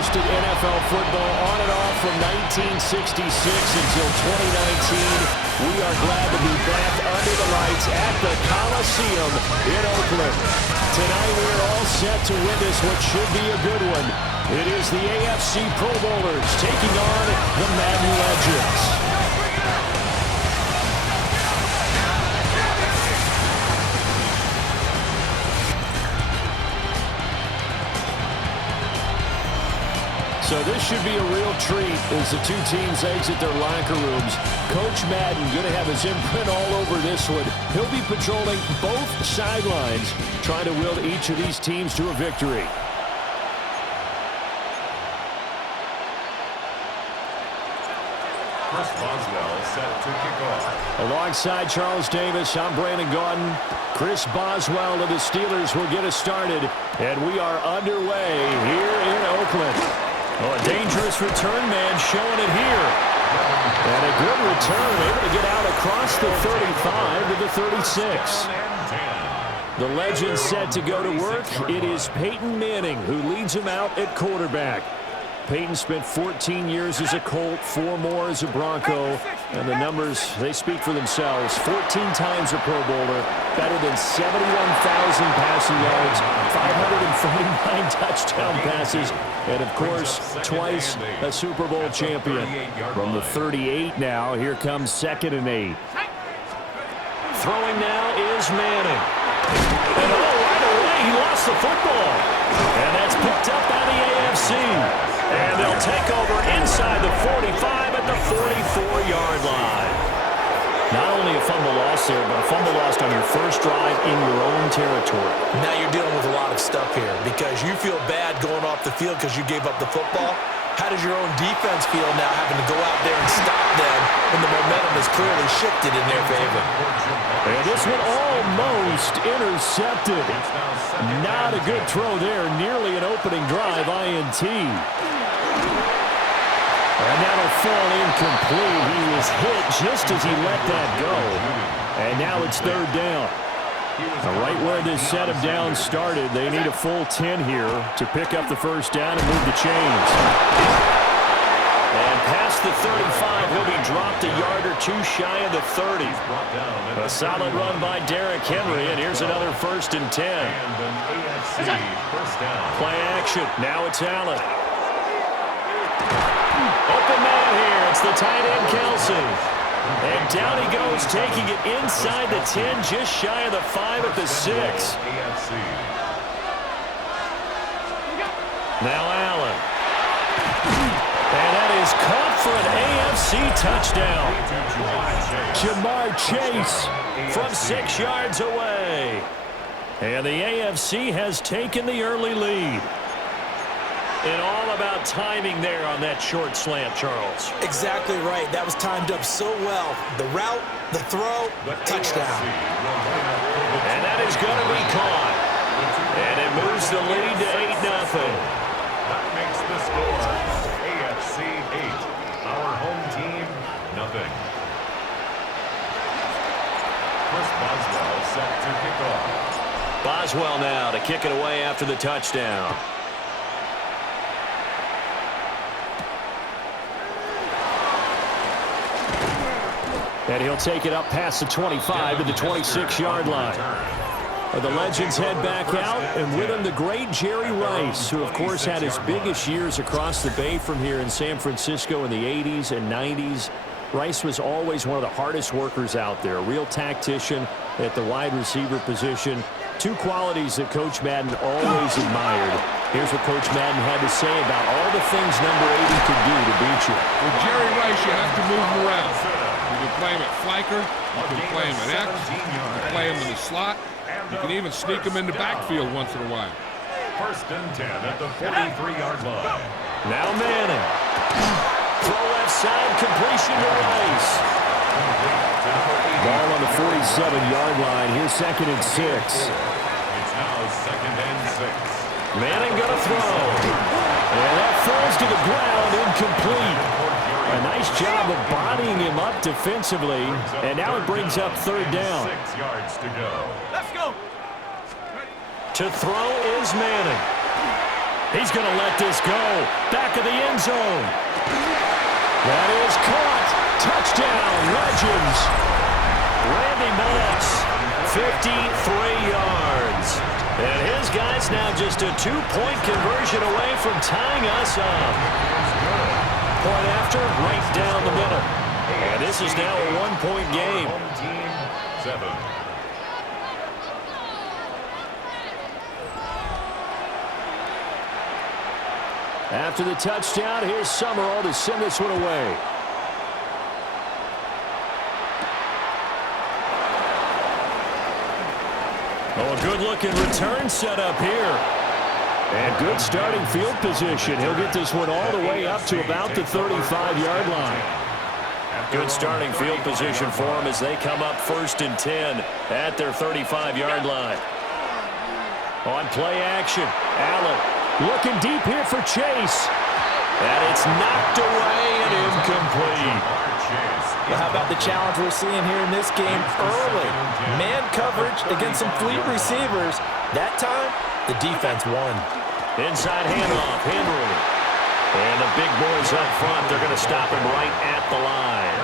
hosted NFL football on and off from 1966 until 2019. We are glad to be back under the lights at the Coliseum in Oakland. Tonight we are all set to witness what should be a good one. It is the AFC Pro Bowlers taking on the Madden Legends. So this should be a real treat as the two teams exit their locker rooms. Coach Madden going to have his imprint all over this one. He'll be patrolling both sidelines, trying to will each of these teams to a victory. Chris Boswell set to kick off. Alongside Charles Davis, I'm Brandon Gaudin. Chris Boswell of the Steelers will get us started, and we are underway here in Oakland. Oh, a dangerous return man showing it here. And a good return, able to get out across the 35 to the 36. The Legends set to go to work. It is Peyton Manning who leads them out at quarterback. Peyton spent 14 years as a Colt, 4 more as a Bronco, and the numbers, they speak for themselves. 14 times a Pro Bowler, better than 71,000 passing yards, 549 touchdown passes, and of course, twice a Super Bowl champion. From the 38 now, here comes 2nd and 8. Throwing now is Manning. And right away, he lost the football. And that's picked up by the AFC. And they'll take over inside the 45 at the 44-yard line. Not only a fumble loss there, but a fumble lost on your first drive in your own territory. Now you're dealing with a lot of stuff here because you feel bad going off the field because you gave up the football. How does your own defense feel now having to go out there and stop them when the momentum has clearly shifted in their favor? And this one almost intercepted. Not a good throw there. Nearly an opening drive, INT. And that'll fall incomplete. He was hit just as he let that go. And now it's 3rd down. Right where this set of downs started, they need a full 10 here to pick up the first down and move the chains. And past the 35, he'll be dropped a yard or two shy of the 30. A solid run by Derrick Henry, and here's another 1st and 10. Play action. Now it's Allen. Open man here. It's the tight end, Kelsey. And down he goes, taking it inside the 10, just shy of the 5 at the 6. Now Allen. And that is caught for an AFC touchdown. Jamar Chase from 6 yards away. And the AFC has taken the early lead. And all about timing there on that short slant, Charles. Exactly right. That was timed up so well. The route, the throw, touchdown. And that is going to be caught. And it moves the lead to 8-0. That makes the score AFC 8. Our home team, nothing. Chris Boswell set to kick off. Boswell now to kick it away after the touchdown. And he'll take it up past the 25 to the 26-yard line. The Legends head back out, and with him the great Jerry Rice, who of course had his biggest years across the bay from here in San Francisco in the 80s and 90s. Rice was always one of the hardest workers out there, a real tactician at the wide receiver position. 2 qualities that Coach Madden always admired. Here's what Coach Madden had to say about all the things number 80 could do to beat you. With Jerry Rice, you have to move him around. You can play him at flanker, you can play him at X, you can play him in the slot, you can even sneak him in the backfield once in a while. 1st and 10 at the 43-yard line. Now Manning. Throw left side, completion to Rice. Ball on the 47-yard line. Here's 2nd and 6. It's now 2nd and 6. Manning going to throw. And that falls to the ground, incomplete. A nice job of bodying him up defensively. And now it brings up 3rd down. 6 yards to go. To throw is Manning. He's going to let this go. Back of the end zone. That is caught. Touchdown, Legends. Randy Moss, 53 yards. And his guys now just a 2-point conversion away from tying us up. Point after, right down the middle. And this is now a 1-point game. Home team 7. After the touchdown, here's Summerall to send this one away. Oh, a good-looking return set up here. And good starting field position. He'll get this one all the way up to about the 35-yard line. Good starting field position for them as they come up 1st and 10 at their 35-yard line. On play action, Allen looking deep here for Chase. And it's knocked away and incomplete. Well, how about the challenge we're seeing here in this game early? Man coverage against some fleet receivers. That time, the defense won. Inside handoff, Henry. And the big boys up front, they're going to stop him right at the line.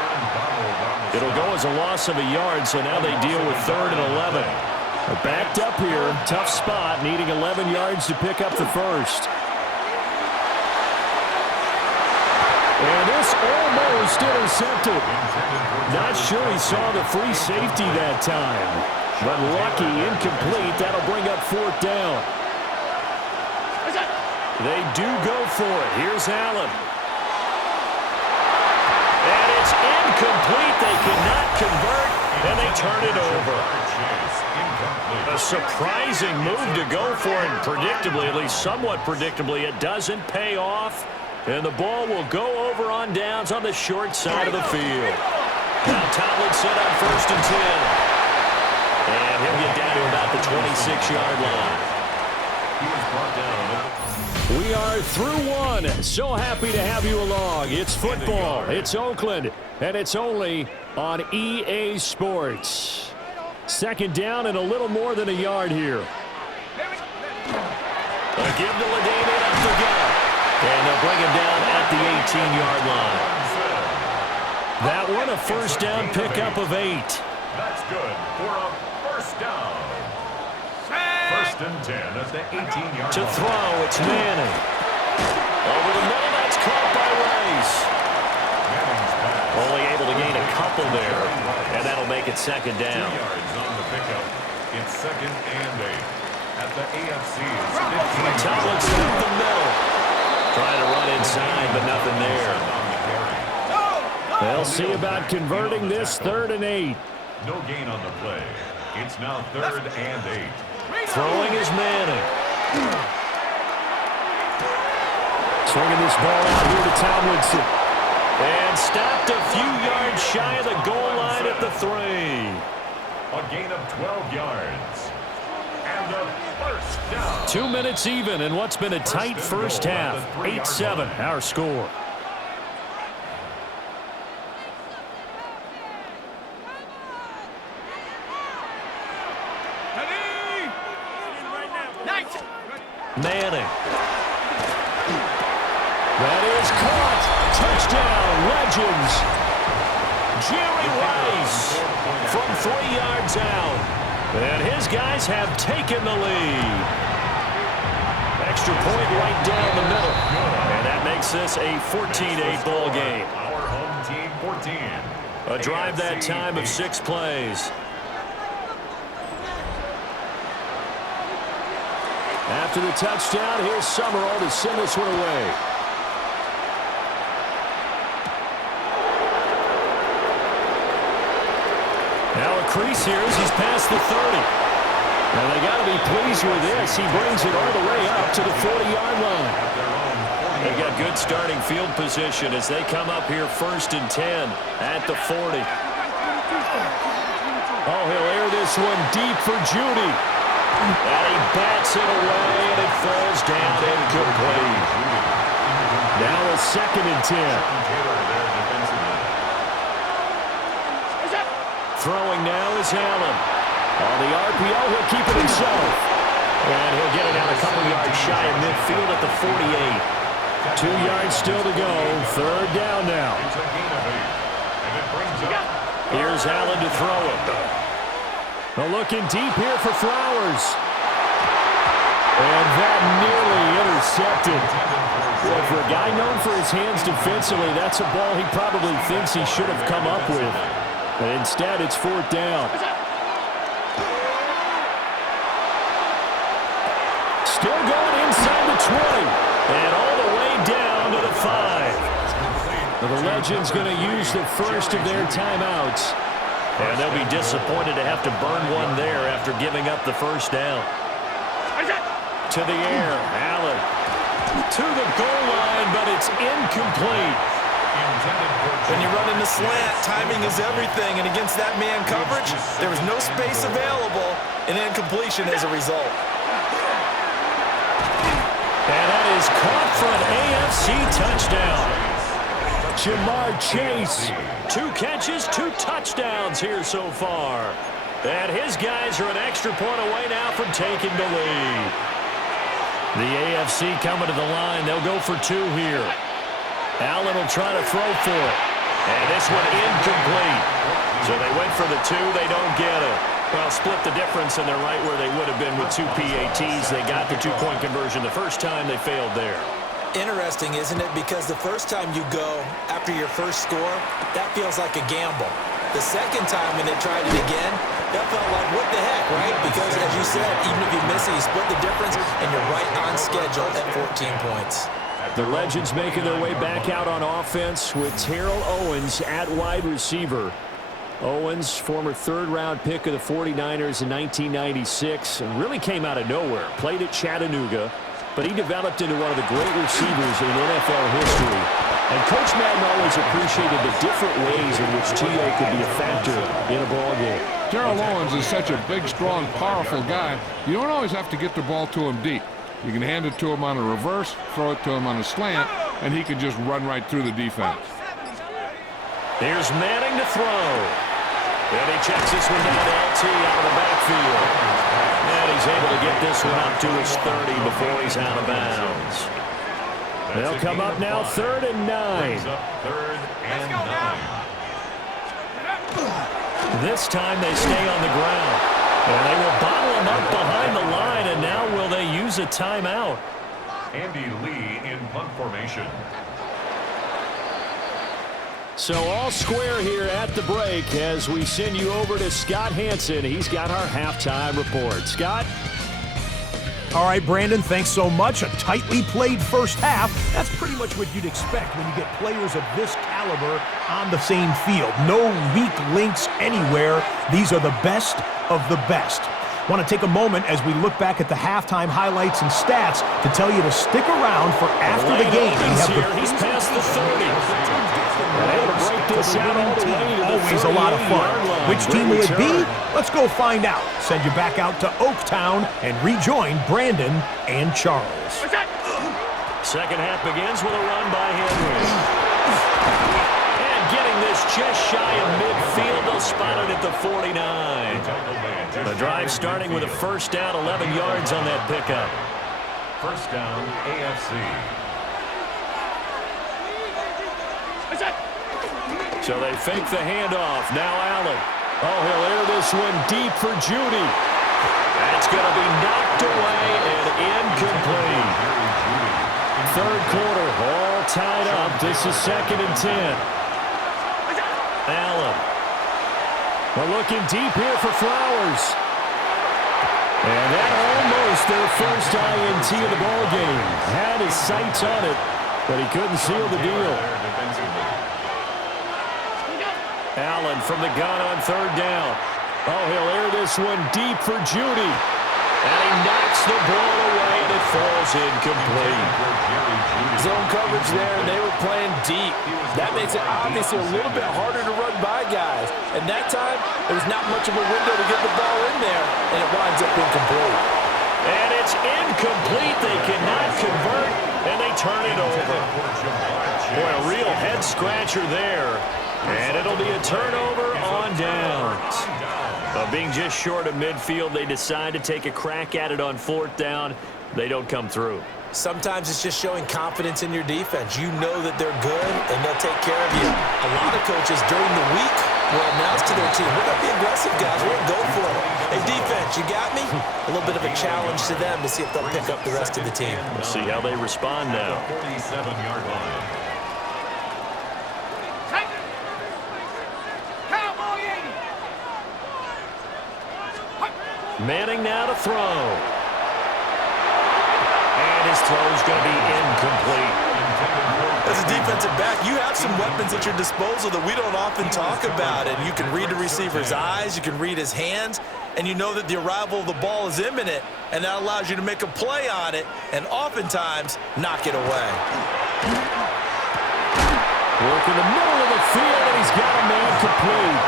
It'll go as a loss of a yard, so now they deal with 3rd and 11. They're backed up here, tough spot, needing 11 yards to pick up the first. And this almost intercepted. Not sure he saw the free safety that time. But lucky, incomplete. That'll bring up 4th down. They do go for it. Here's Allen. And it's incomplete. They cannot convert, and they turn it over. A surprising move to go for it, and predictably, at least somewhat predictably, it doesn't pay off. And the ball will go over on downs on the short side of the field. Now Tomlinson on 1st and 10. And he'll get down to about the 26-yard line. He was brought down. We are through one. So happy to have you along. It's football. It's Oakland. And it's only on EA Sports. 2nd down and a little more than a yard here. A give to LaDainian up the gut. And they'll bring him down at the 18-yard line. That one a 1st down pickup of 8. That's good for a 1st down. 1st and 10 at the 18-yard line. To throw, it's Manning. Over the middle, that's caught by Rice. Only able to gain a couple there, and that'll make it 2nd down. 2 yards on the pickup. It's 2nd and 8 at the AFC's 15. Tomlinson up the middle. Trying to run inside, but nothing there. They'll see about converting this 3rd and 8. No gain on the play. It's now 3rd and 8. Throwing is Manning. Swinging this ball out here to Tomlinson. And stopped a few yards shy of the goal line at the 3. A gain of 12 yards. And a 1st down. 2 minutes even in what's been a tight first half. 8-7, our score. Manning. That is caught. Touchdown, Legends. Jerry Rice from 3 yards out. And his guys have taken the lead. Extra point right down the middle. And that makes this a 14-8 ball game. Our home team 14. A drive that time of 6 plays. After the touchdown, here's Summerall to send this one away. Now a crease here as he's past the 30. Now they got to be pleased with this. He brings it all the way up to the 40-yard line. They've got good starting field position as they come up here 1st and 10 at the 40. Oh, he'll air this one deep for Judy. And he bats it away, and it falls down incomplete. Now a 2nd and 10. Throwing now is Allen. On the RPO, he'll keep it himself. And he'll get it out a couple yards shy of midfield at the 48. 2 yards still to go. Third down now. It's a gain of 8. And it brings up Here's Allen to throw it. Looking deep here for Flowers. And that nearly intercepted. Well, for a guy known for his hands defensively, that's a ball he probably thinks he should have come up with. But instead, it's fourth down. Still going inside the 20. And all the way down to the 5. Now, the Legends going to use the first of their timeouts. And they'll be disappointed to have to burn one there after giving up the first down. To the air, Allen. To the goal line, but it's incomplete. When you run in the slant, timing is everything, and against that man coverage, there was no space available, and incompletion as a result. And that is caught for an AFC touchdown. Jamar Chase, 2 catches, 2 touchdowns here so far. And his guys are an extra point away now from taking the lead. The AFC coming to the line. They'll go for 2 here. Allen will try to throw for it. And this one incomplete. So they went for the 2. They don't get it. Well, split the difference, and they're right where they would have been with 2 PATs. They got the 2-point conversion the first time. They failed there. Interesting, isn't it? Because the first time you go after your first score, that feels like a gamble. The second time when they tried it again, that felt like, what the heck, right? Because, as you said, even if you miss it, you split the difference, and you're right on schedule at 14 points. The Legends making their way back out on offense with Terrell Owens at wide receiver. Owens, former third-round pick of the 49ers in 1996, and really came out of nowhere. Played at Chattanooga, but he developed into one of the great receivers in NFL history. And Coach Madden always appreciated the different ways in which T.O. could be a factor in a ballgame. Terrell Owens is such a big, strong, powerful guy. You don't always have to get the ball to him deep. You can hand it to him on a reverse, throw it to him on a slant, and he can just run right through the defense. Here's Manning to throw. And he checks this one down to LT out of the backfield. And he's able to get this one up to his 30 before he's out of bounds. They'll come up now 3rd and 9. Third and 9. This time they stay on the ground. And they will bottle him up behind the line, and now will they use a timeout? Andy Lee in punt formation. So all square here at the break as we send you over to Scott Hanson. He's got our halftime report. Scott? All right, Brandon, thanks so much. A tightly played first half. That's pretty much what you'd expect when you get players of this caliber on the same field. No weak links anywhere. These are the best of the best. Want to take a moment as we look back at the halftime highlights and stats to tell you to stick around for after the game. He's past the 30. Able to break this out all the way to the Always a lot of fun. Which team will it be? Let's go find out. Send you back out to Oaktown and rejoin Brandon and Charles. Second half begins with a run by Henry. And getting this just shy of midfield. They'll spot it at the 49. The drive starting with a first down, 11 yards on that pickup. First down, AFC. So they fake the handoff. Now Allen. Oh, he'll air this one deep for Judy. That's going to be knocked away and incomplete. Third quarter, all tied up. This is 2nd and 10. Allen. We're looking deep here for Flowers. And that almost their first INT of the ballgame. Had his sights on it, but he couldn't seal the deal. Allen from the gun on 3rd down. Oh, he'll air this one deep for Judy. And he knocks the ball away, and it falls incomplete. Zone coverage there, and they were playing deep. That makes it obviously a little bit harder to run by guys. And that time, there was not much of a window to get the ball in there, and it winds up incomplete. And it's incomplete. They cannot convert, and they turn it over. Boy, a real head-scratcher there. And it'll be a turnover on downs. But being just short of midfield, they decide to take a crack at it on 4th down. They don't come through. Sometimes it's just showing confidence in your defense. You know that they're good, and they'll take care of you. A lot of coaches during the week will announce to their team, we're going to be aggressive, guys. We're going to go for it. Hey, defense, you got me? A little bit of a challenge to them to see if they'll pick up the rest of the team. We'll see how they respond now. 47-yard line. Manning now to throw. And his throw's going to be incomplete. As a defensive back, you have some weapons at your disposal that we don't often talk about. And you can read the receiver's eyes, you can read his hands, and you know that the arrival of the ball is imminent, and that allows you to make a play on it and oftentimes knock it away. Work in the middle of the field, and he's got a man complete.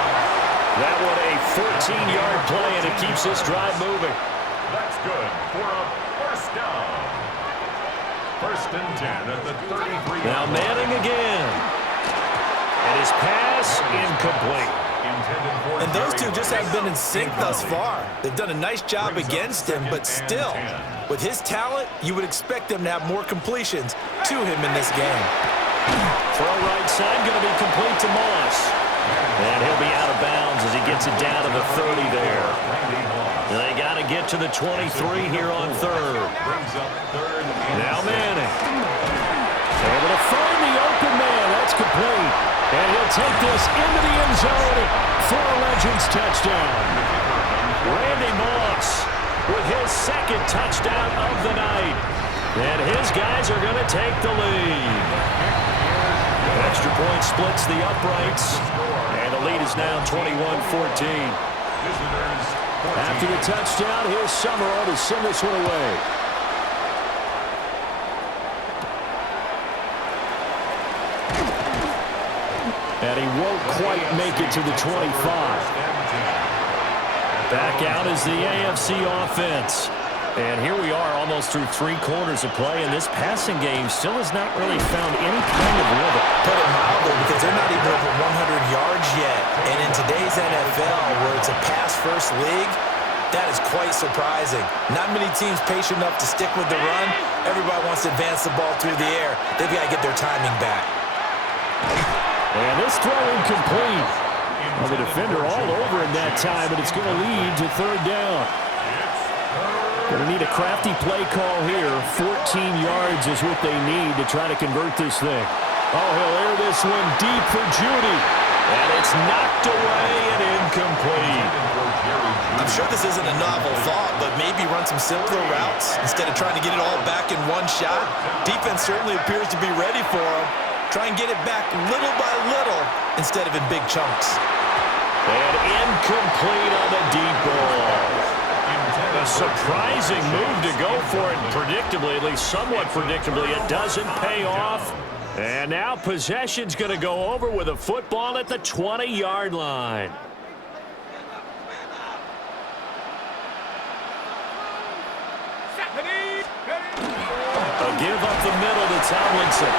That one a 14-yard play, and it keeps this drive moving. That's good for a first down. 1st and 10 at the 33. Now Manning again. And his pass incomplete. And those two just haven't been in sync thus far. They've done a nice job against him, but still, with his talent, you would expect them to have more completions to him in this game. Throw right side, going to be complete to Moss. And he'll be out of bounds as he gets it down to the 30 there. They got to get to the 23 here on 3rd. Now Manning. Able to find the open man. That's complete. And he'll take this into the end zone for a Legends touchdown. Randy Moss with his 2nd touchdown of the night. And his guys are going to take the lead. Extra point splits the uprights. And the lead is now 21-14. After the touchdown, here's Summerall to send this one away. And he won't quite make it to the 25. Back out is the AFC offense. And here we are almost through 3 quarters of play, and this passing game still has not really found any kind of rhythm. Put it mildly, because they're not even over 100 yards yet. And in today's NFL, where it's a pass-first league, that is quite surprising. Not many teams patient enough to stick with the run. Everybody wants to advance the ball through the air. They've got to get their timing back. And this throw incomplete. Well, the defender all over him that time, but it's going to lead to 3rd down. Going to need a crafty play call here. 14 yards is what they need to try to convert this thing. Oh, he'll air this one deep for Judy. And it's knocked away and incomplete. I'm sure this isn't a novel thought, but maybe run some simpler routes instead of trying to get it all back in one shot. Defense certainly appears to be ready for him. Try and get it back little by little instead of in big chunks. And incomplete on the deep ball. A surprising move to go for it predictably, at least somewhat predictably. It doesn't pay off. And now possession's going to go over with a football at the 20-yard line. A give up the middle to Tomlinson.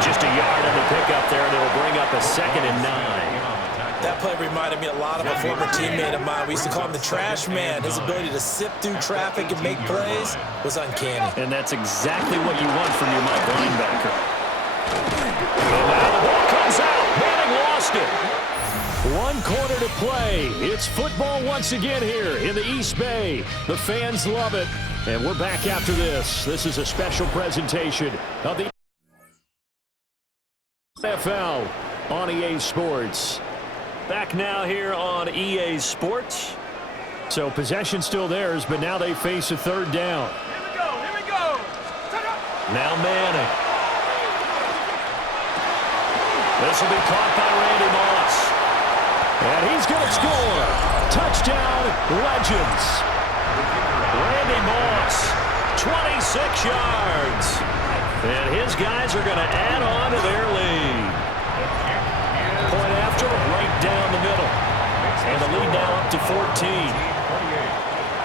Just a yard on the pickup there, and it will bring up a 2nd and 9. That play reminded me a lot of a former teammate of mine. We used to call him the trash man. His ability to sift through traffic and make plays was uncanny. And that's exactly what you want from your Mike linebacker. And now the ball comes out. Manning lost it. 1 quarter to play. It's football once again here in the East Bay. The fans love it. And we're back after this. This is a special presentation of the NFL on EA Sports. Back now here on EA Sports. So possession still theirs, but now they face a 3rd down. Here we go. Now Manning. This will be caught by Randy Moss. And he's going to score. Touchdown, Legends. Randy Moss, 26 yards. And his guys are going to add on to their lead. Point after, right down the middle. And the lead now up to 14.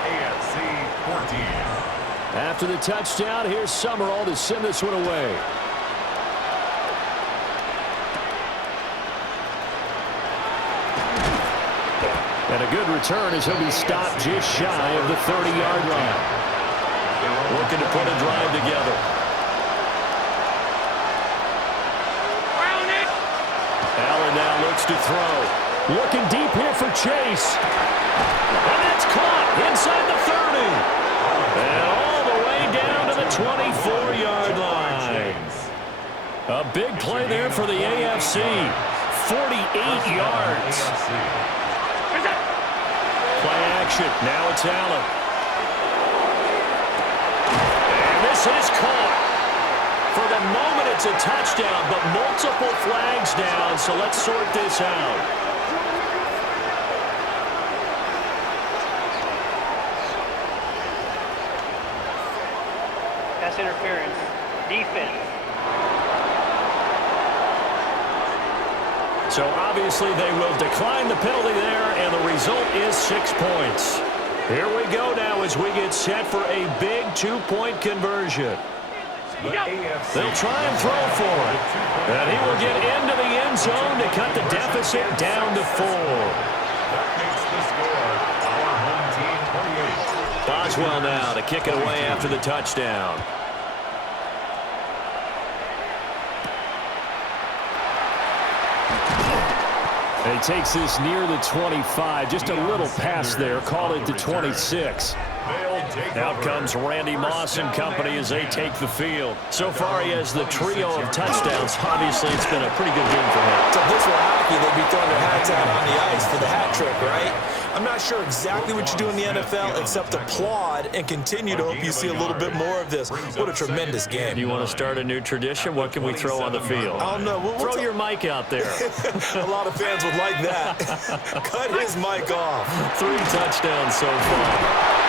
AFC 14. After the touchdown, here's Summerall to send this one away. And a good return as he'll be stopped just shy of the 30-yard line. Looking to put a drive together. Allen now looks to throw. Looking deep here for Chase. And that's caught inside the 30. And all the way down to the 24-yard line. A big play there for the AFC. 48 yards. Play action. Now it's Allen. And this is caught. For the moment, it's a touchdown, but multiple flags down, so let's sort this out. Pass interference. Defense. So obviously they will decline the penalty there, and the result is 6 points. Here we go now as we get set for a big 2-point conversion. They'll try and throw for it. And he will get into the end zone to cut the deficit down to 4. That makes the score our home team 28. Boswell now to kick it away after the touchdown. And he takes this near the 25. Just a little pass there. Call it the 26. Out comes Randy Moss and company as they take the field. So far, he has the trio of touchdowns. Obviously, it's been a pretty good game for him. So if this were hockey, they'd be throwing their hats out on the ice for the hat trick, right? I'm not sure exactly what you do in the NFL except applaud and continue to hope you see a little bit more of this. What a tremendous game. Do you want to start a new tradition? What can we throw on the field? I don't know. Throw your mic out there. A lot of fans would like that. Cut his mic off. 3 touchdowns so far.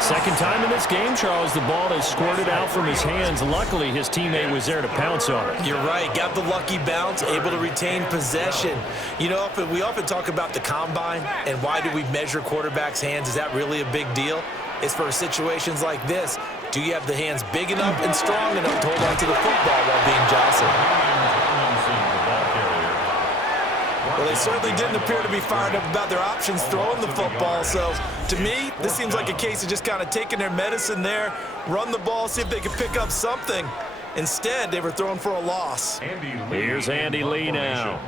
Second time in this game, Charles, the ball has squirted out from his hands. Luckily, his teammate was there to pounce on it. You're right. Got the lucky bounce, able to retain possession. You know, we often talk about the combine and why do we measure quarterbacks' hands. Is that really a big deal? It's for situations like this. Do you have the hands big enough and strong enough to hold on to the football while being jostled? Well, they certainly didn't appear to be fired up about their options throwing the football. So, to me, this seems like a case of just kind of taking their medicine there, run the ball, see if they can pick up something. Instead, they were throwing for a loss. Here's Andy Lee now.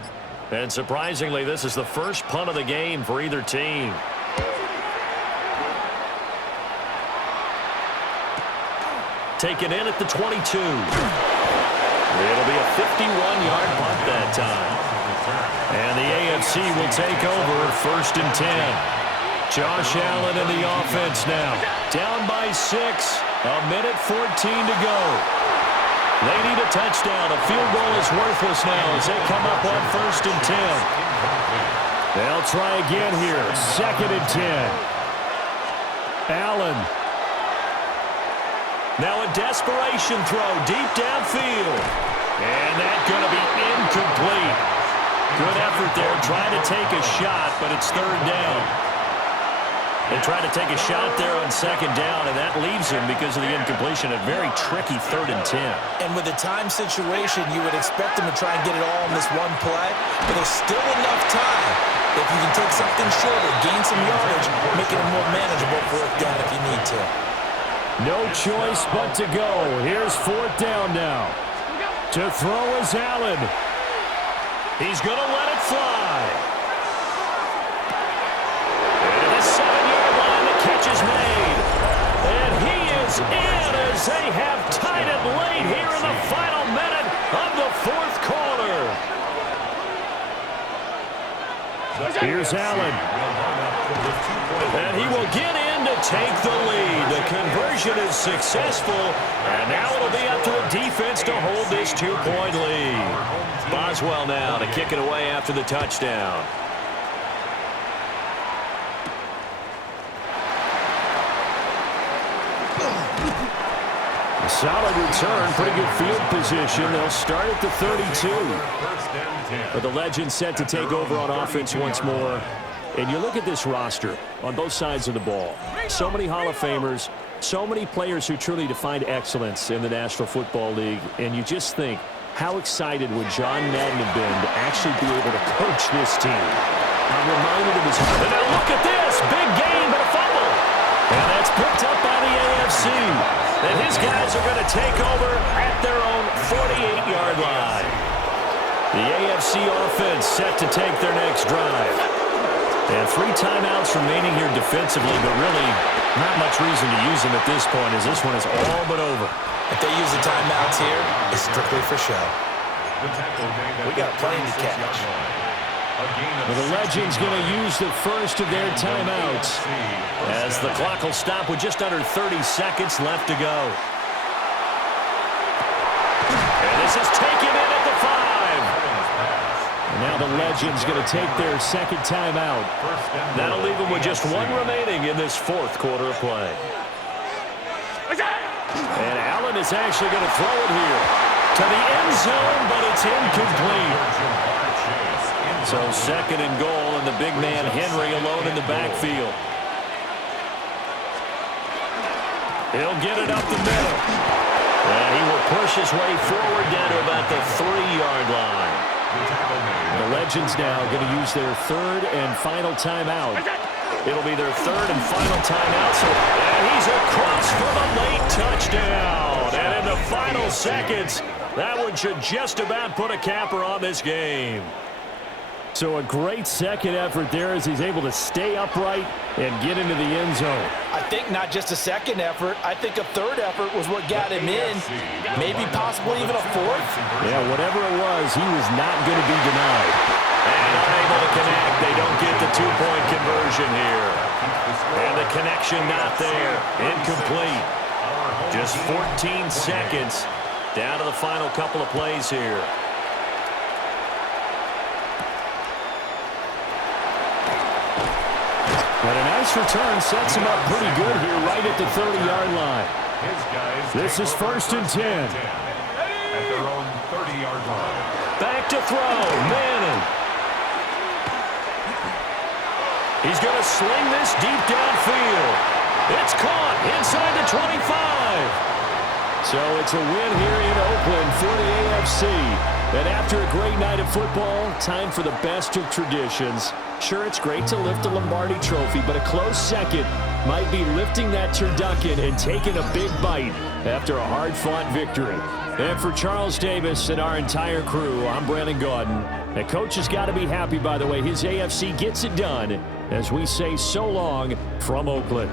And surprisingly, this is the first punt of the game for either team. Taken in at the 22. It'll be a 51-yard punt that time. And the AFC will take over 1st and 10. Josh Allen in the offense now. Down by 6. A minute 14 to go. They need a touchdown. A field goal is worthless now as they come up on 1st and 10. They'll try again here. 2nd and 10. Allen. Now a desperation throw deep downfield. And that's going to be incomplete. Good effort there, trying to take a shot, but it's 3rd down. They tried to take a shot there on 2nd down, and that leaves him because of the incompletion. A very tricky 3rd and 10. And with the time situation, you would expect them to try and get it all in this one play, but there's still enough time. If you can take something shorter, gain some yardage, make it a more manageable 4th down if you need to. No choice but to go. Here's 4th down now. To throw is Allen. He's going to let it fly. And the 7-yard line, the catch is made. And he is in as they have tied it late here in the final minute of the 4th quarter. Here's Allen. And he will get in to take the lead. The conversion is successful. And now it'll be up to the defense to hold this 2-point lead. Boswell now to kick it away after the touchdown. A solid return, pretty good field position. They'll start at the 32. But the legend set to take over on offense once more. And you look at this roster on both sides of the ball. So many Hall of Famers, so many players who truly define excellence in the National Football League. And you just think, How excited would John Madden have been to actually be able to coach this team? I'm reminded of his heart. And now look at this. Big game, but a fumble. And that's picked up by the AFC. And his guys are going to take over at their own 48-yard line. The AFC offense set to take their next drive. And 3 timeouts remaining here defensively, but really not much reason to use them at this point as this one is all but over. If they use the timeouts here, it's strictly for show. We got plenty to catch. Well, the Legends going to use the first of their timeouts as the clock will stop with just under 30 seconds left to go. And this is taken in at the 5. And now the Legends going to take their second timeout. That'll leave them with just 1 remaining in this 4th quarter of play. And Allen is actually going to throw it here to the end zone, but it's incomplete. So 2nd and goal, and the big man Henry alone in the backfield. He'll get it up the middle. And he will push his way forward down to about the 3-yard line. The Legends now going to use their 3rd and final timeout. It'll be their 3rd and final timeout. And he's across for the late touchdown. And in the final seconds, that one should just about put a capper on this game. So a great second effort there as he's able to stay upright and get into the end zone. I think not just a second effort. I think a 3rd effort was what got him in. Maybe possibly even a 4th. Yeah, whatever it was, he was not going to be denied. And unable to connect. They don't get the 2-point conversion here. And the connection not there. Incomplete. Just 14 seconds down to the final couple of plays here. But a nice return sets him up pretty good here right at the 30-yard line. This is 1st and 10. At their own 30-yard line. Back to throw. Manning. He's going to sling this deep downfield. It's caught inside the 25. So it's a win here in Oakland for the AFC. And after a great night of football, time for the best of traditions. Sure, it's great to lift the Lombardi Trophy, but a close second might be lifting that turducken and taking a big bite after a hard-fought victory. And for Charles Davis and our entire crew, I'm Brandon Gaudin. The coach has got to be happy, by the way. His AFC gets it done as we say so long from Oakland.